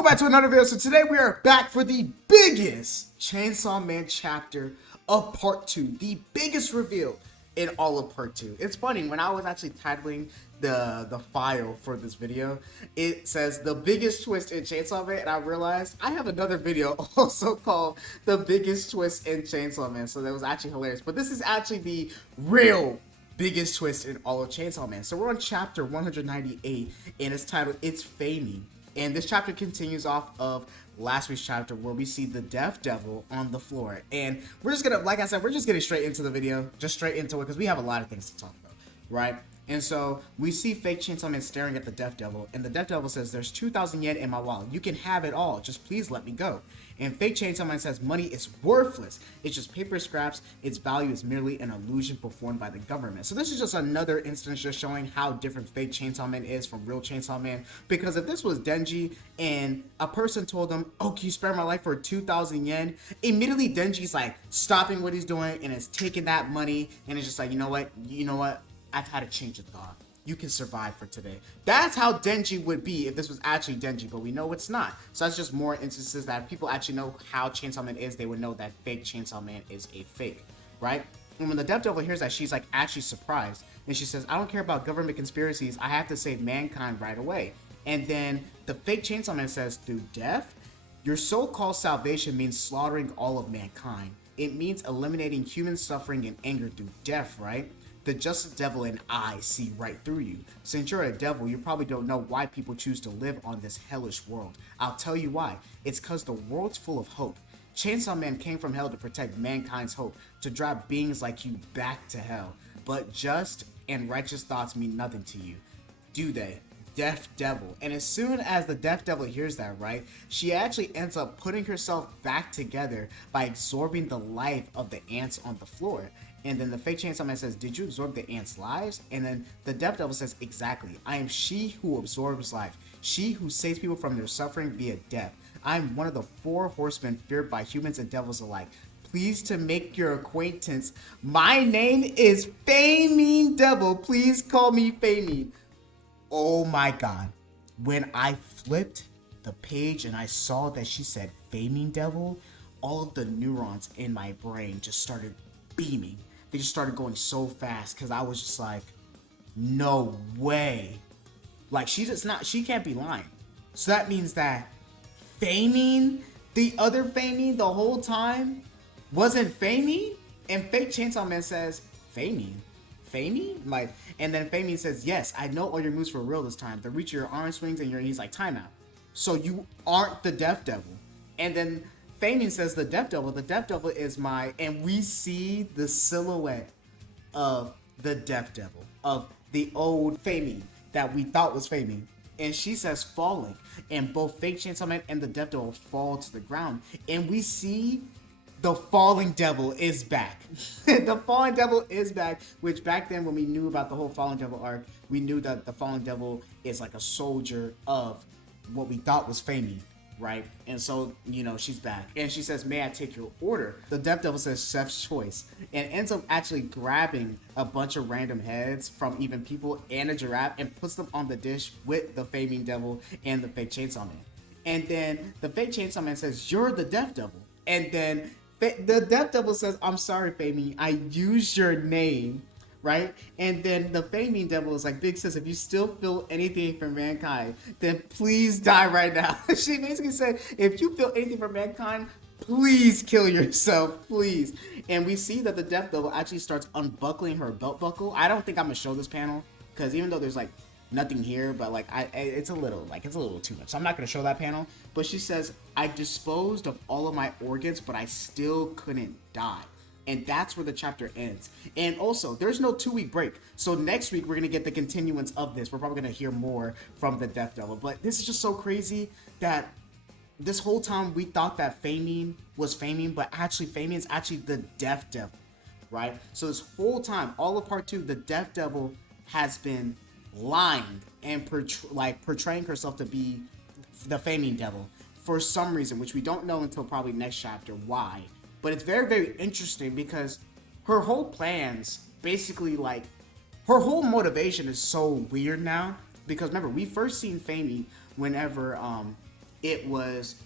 Welcome back to another video. So today we are back for the biggest Chainsaw Man chapter of part 2. The biggest reveal in all of part 2. It's funny, when I was actually titling the file for this video, it says the biggest twist in Chainsaw Man, and I realized I have another video also called the biggest twist in Chainsaw Man. So that was actually hilarious. But this is actually the real biggest twist in all of Chainsaw Man. So we're on chapter 198 and it's titled It's Faming. And this chapter continues off of last week's chapter where we see the Death Devil on the floor. And we're just gonna, like I said, we're just getting straight into the video, just straight into it, because we have a lot of things to talk about, right? And so we see fake Chainsaw Man staring at the Death Devil, and the Death Devil says, "There's 2,000 yen in my wallet. You can have it all. Just please let me go." And fake Chainsaw Man says, "Money is worthless. It's just paper scraps. Its value is merely an illusion performed by the government." So this is just another instance just showing how different fake Chainsaw Man is from real Chainsaw Man. Because if this was Denji and a person told him, "Oh, can you spare my life for 2,000 yen?" Immediately Denji's like stopping what he's doing and is taking that money and it's just like, you know what? I've had a change of thought. You can survive for today. That's how Denji would be if this was actually Denji, but we know it's not. So that's just more instances that if people actually know how Chainsaw Man is, they would know that fake Chainsaw Man is a fake, right? And when the Death Devil hears that, she's like actually surprised. And she says, "I don't care about government conspiracies. I have to save mankind right away." And then the fake Chainsaw Man says, "Through death? Your so-called salvation means slaughtering all of mankind. It means eliminating human suffering and anger through death, right? The Justice Devil and I see right through you. Since you're a devil, you probably don't know why people choose to live on this hellish world. I'll tell you why. It's because the world's full of hope. Chainsaw Man came from hell to protect mankind's hope, to drive beings like you back to hell. But just and righteous thoughts mean nothing to you, do they? Death Devil." And as soon as the Death Devil hears that, right, she actually ends up putting herself back together by absorbing the life of the ants on the floor. And then the fake Chainsaw Man says, "Did you absorb the ants' lives?" And then the Death Devil says, "Exactly. I am she who absorbs life, she who saves people from their suffering via death. I am one of the 4 horsemen feared by humans and devils alike. Pleased to make your acquaintance. My name is Faming Devil. Please call me Faming." Oh my god. When I flipped the page and I saw that she said Faming Devil, all of the neurons in my brain just started beaming. They just started going so fast because I was just like, no way. Like, she can't be lying. So that means that Faming, the other Faming the whole time, wasn't Faming? And fake Chainsaw Man says, "Faming? Faming?" Like, and then Faming says, "Yes, I know all your moves for real this time. The reach of your arm swings and he's like, timeout. So you aren't the Death Devil." And then Faming says, the Death Devil is my," and we see the silhouette of the Death Devil, of the old Faming that we thought was Faming. And she says, "Falling." And both fake Chainsaw Man and the Death Devil fall to the ground. And we see the Falling Devil is back. The Falling Devil is back, which back then when we knew about the whole Falling Devil arc, we knew that the Falling Devil is like a soldier of what we thought was Faming, right? And so, you know, she's back. And she says, "May I take your order?" The Death Devil says, "Chef's choice," and ends up actually grabbing a bunch of random heads from even people and a giraffe and puts them on the dish with the Faming Devil and the fake Chainsaw Man. And then the fake Chainsaw Man says, "You're the Death Devil." And then the Death Devil says, "I'm sorry, Faming. I used your name." Right? And then the Faming Devil is like, "Big sis, if you still feel anything for mankind, then please die right now." She basically said, "If you feel anything for mankind, please kill yourself, please." And we see that the Death Devil actually starts unbuckling her belt buckle. I don't think I'm gonna show this panel because even though there's like nothing here, but like it's a little too much. So I'm not gonna show that panel. But she says, "I disposed of all of my organs, but I still couldn't die." And that's where the chapter ends. And also, there's no 2-week break. So next week, we're going to get the continuance of this. We're probably going to hear more from the Death Devil. But this is just so crazy that this whole time we thought that Faming was Faming, but actually Faming is actually the Death Devil, right? So this whole time, all of part 2, the Death Devil has been lying and portraying herself to be the Faming Devil for some reason, which we don't know until probably next chapter why. But it's very, very interesting because her whole plans, basically, like, her whole motivation is so weird now. Because remember, we first seen Faming whenever it was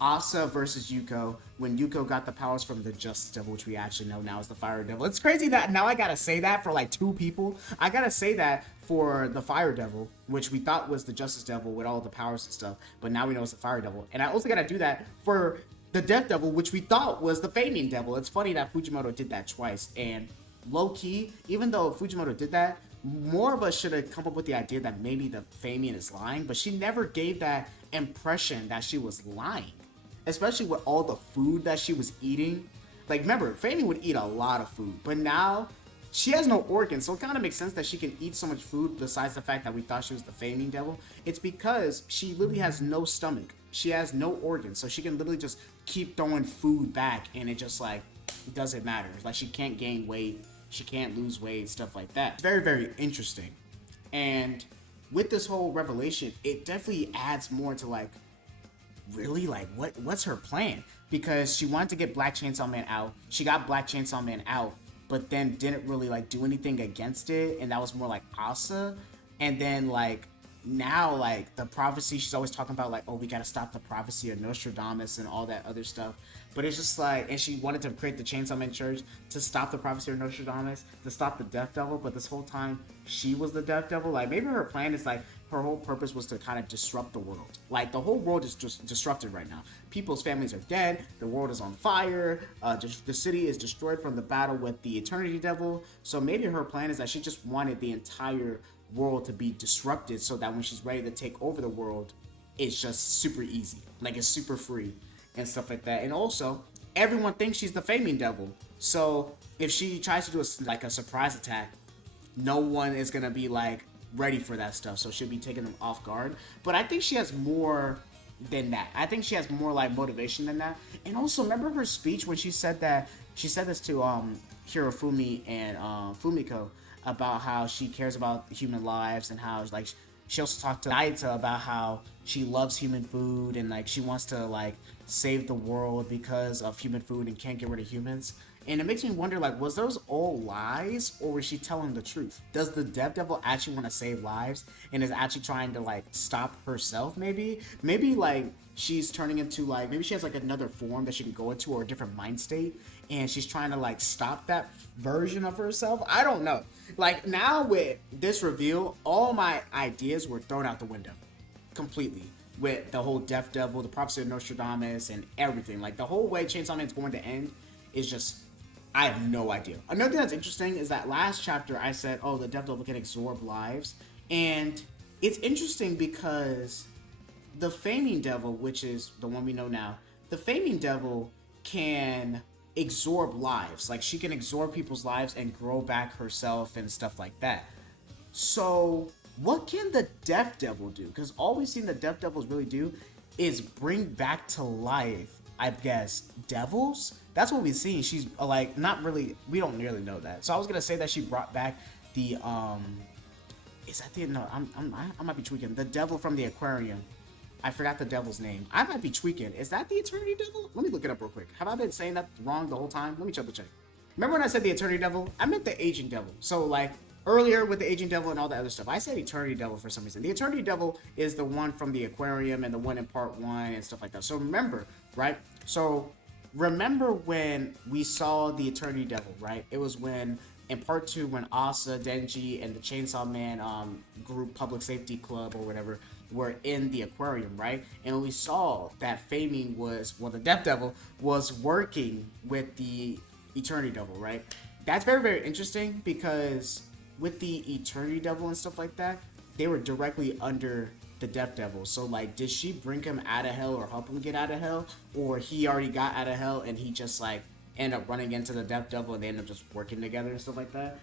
Asa versus Yuko when Yuko got the powers from the Justice Devil, which we actually know now is the Fire Devil. It's crazy that now I gotta say that for like two people. I gotta say that for the Fire Devil, which we thought was the Justice Devil with all the powers and stuff, but now we know it's the Fire Devil. And I also gotta do that for the Death Devil, which we thought was the Flaming Devil. It's funny that Fujimoto did that twice. And low key, even though Fujimoto did that, more of us should have come up with the idea that maybe the Famian is lying, but she never gave that impression that she was lying. Especially with all the food that she was eating. Like, remember, Fanny would eat a lot of food, but now she has no organs, so it kind of makes sense that she can eat so much food besides the fact that we thought she was the Flaming Devil. It's because she literally has no stomach. She has no organs, so she can literally just keep throwing food back, and it just, like, it doesn't matter. Like, she can't gain weight, she can't lose weight, stuff like that. It's very, very interesting. And with this whole revelation, it definitely adds more to, like, really, like, what's her plan? Because she wanted to get Black Chainsaw Man out. She got Black Chainsaw Man out, but then didn't really like do anything against it, and that was more like Asa. And then like now, like the prophecy, she's always talking about like, oh, we gotta stop the prophecy of Nostradamus and all that other stuff. But it's just like, and she wanted to create the Chainsaw Man Church to stop the prophecy of Nostradamus, to stop the Death Devil. But this whole time, she was the Death Devil. Like maybe her plan is like, her whole purpose was to kind of disrupt the world. Like the whole world is just disrupted right now. People's families are dead. The world is on fire. The city is destroyed from the battle with the Eternity Devil. So maybe her plan is that she just wanted the entire world to be disrupted so that when she's ready to take over the world, it's just super easy. Like it's super free and stuff like that. And also, everyone thinks she's the Flaming Devil. So if she tries to do a surprise attack, no one is gonna be like ready for that stuff, so she'll be taking them off guard. But I think she has more than that. I think she has more like motivation than that. And also, remember her speech when she said that, she said this to Hirofumi and Fumiko about how she cares about human lives, and how like she also talked to Naita about how she loves human food, and like she wants to like save the world because of human food and can't get rid of humans. And it makes me wonder, like, was those all lies, or was she telling the truth? Does the Death Devil actually want to save lives and is actually trying to like stop herself? Maybe like she's turning into like, maybe she has like another form that she can go into, or a different mind state, and she's trying to like stop that version of herself. I don't know. Like now with this reveal, all my ideas were thrown out the window completely. With the whole Death Devil, the prophecy of Nostradamus, and everything. Like the whole way Chainsaw Man's going to end is just, I have no idea. Another thing that's interesting is that last chapter I said, oh, the Death Devil can absorb lives. And it's interesting because the Flaming Devil, which is the one we know now, the Flaming Devil can absorb lives. Like she can absorb people's lives and grow back herself and stuff like that. So what can the Death Devil do? Because all we've seen the Death Devils really do is bring back to life, I guess, devils. That's what we've seen. She's like, not really, we don't really know that. So I was gonna say that she brought back the is that the, no, I might be tweaking, the devil from the aquarium. I forgot the devil's name. I might be tweaking. Is that the Eternity Devil? Let me look it up real quick. Have I been saying that wrong the whole time? Let me check. Remember when I said the Eternity Devil? I meant the Aging Devil. So like earlier with the Aging Devil and all that other stuff, I said Eternity Devil for some reason. The Eternity Devil is the one from the aquarium and the one in part 1 and stuff like that. So remember, right? So remember when we saw the Eternity Devil, right? It was when in part 2 when Asa, Denji, and the Chainsaw Man group, Public Safety Club or whatever, were in the aquarium, right? And we saw that Faming was, well, the Death Devil was working with the Eternity Devil, right? That's very, very interesting because with the Eternity Devil and stuff like that, they were directly under the Death Devil. So like, did she bring him out of hell or help him get out of hell? Or he already got out of hell and he just like ended up running into the Death Devil and they ended up just working together and stuff like that?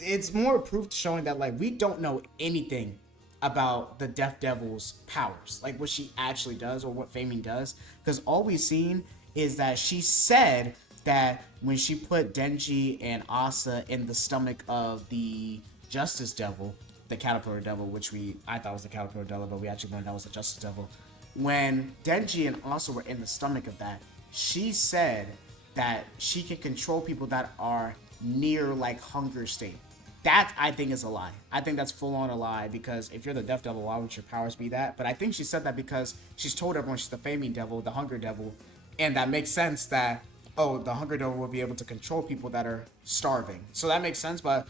It's more proof showing that like we don't know anything about the Death Devil's powers, like what she actually does or what Faming does, because all we've seen is that she said that when she put Denji and Asa in the stomach of the Justice Devil, the Caterpillar Devil, which I thought was the Caterpillar Devil, but we actually learned that was the Justice Devil. When Denji and Asa were in the stomach of that, she said that she can control people that are near like hunger state. That I think is a lie. I think that's full on a lie, because if you're the Death Devil, why would your powers be that? But I think she said that because she's told everyone she's the Famine Devil, the Hunger Devil, and that makes sense that, oh, the Hunger Devil will be able to control people that are starving. So that makes sense, but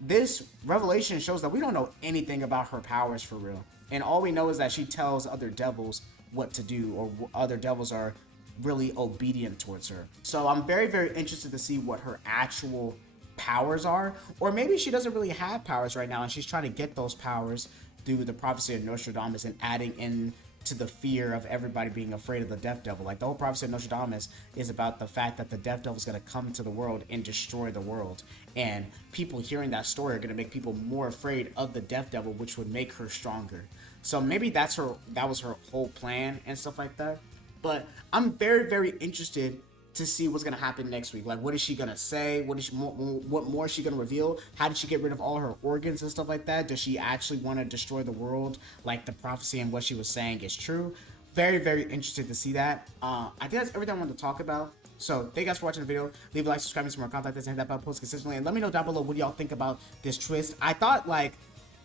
this revelation shows that we don't know anything about her powers for real. And all we know is that she tells other devils what to do, or other devils are really obedient towards her. So I'm very, very interested to see what her actual powers are, or maybe she doesn't really have powers right now and she's trying to get those powers through the prophecy of Nostradamus and adding in to the fear of everybody being afraid of the Death Devil. Like, the whole prophecy of Nostradamus is about the fact that the Death Devil is going to come to the world and destroy the world, and people hearing that story are going to make people more afraid of the Death Devil, which would make her stronger. So maybe that was her whole plan and stuff like that. But I'm very, very interested to see what's gonna happen next week. Like, what is she gonna say? What more is she gonna reveal? How did she get rid of all her organs and stuff like that? Does she actually want to destroy the world, like the prophecy and what she was saying is true? Very, very interested to see that. I think that's everything I wanted to talk about. So thank you guys for watching the video. Leave a like, subscribe me for more content, and hit that bell post consistently, and let me know down below what y'all think about this twist. I thought, like,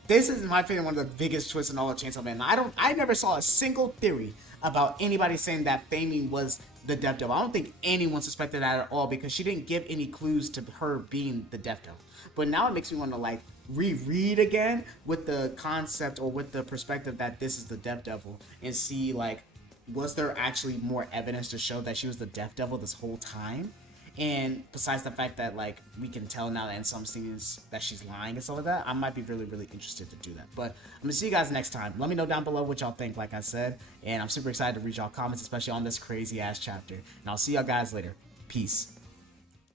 this is, in my opinion, one of the biggest twists in all of Chainsaw Man. I never saw a single theory about anybody saying that Famine was the Death Devil. I don't think anyone suspected that at all, because she didn't give any clues to her being the Death Devil. But now it makes me want to, like, reread again with the concept, or with the perspective that this is the Death Devil, and see, like, was there actually more evidence to show that she was the Death Devil this whole time? And besides the fact that, like, we can tell now that in some scenes that she's lying and stuff like that, I might be really, really interested to do that. But I'm gonna see you guys next time. Let me know down below what y'all think, like I said, and I'm super excited to read y'all comments, especially on this crazy ass chapter. And I'll see y'all guys later. Peace.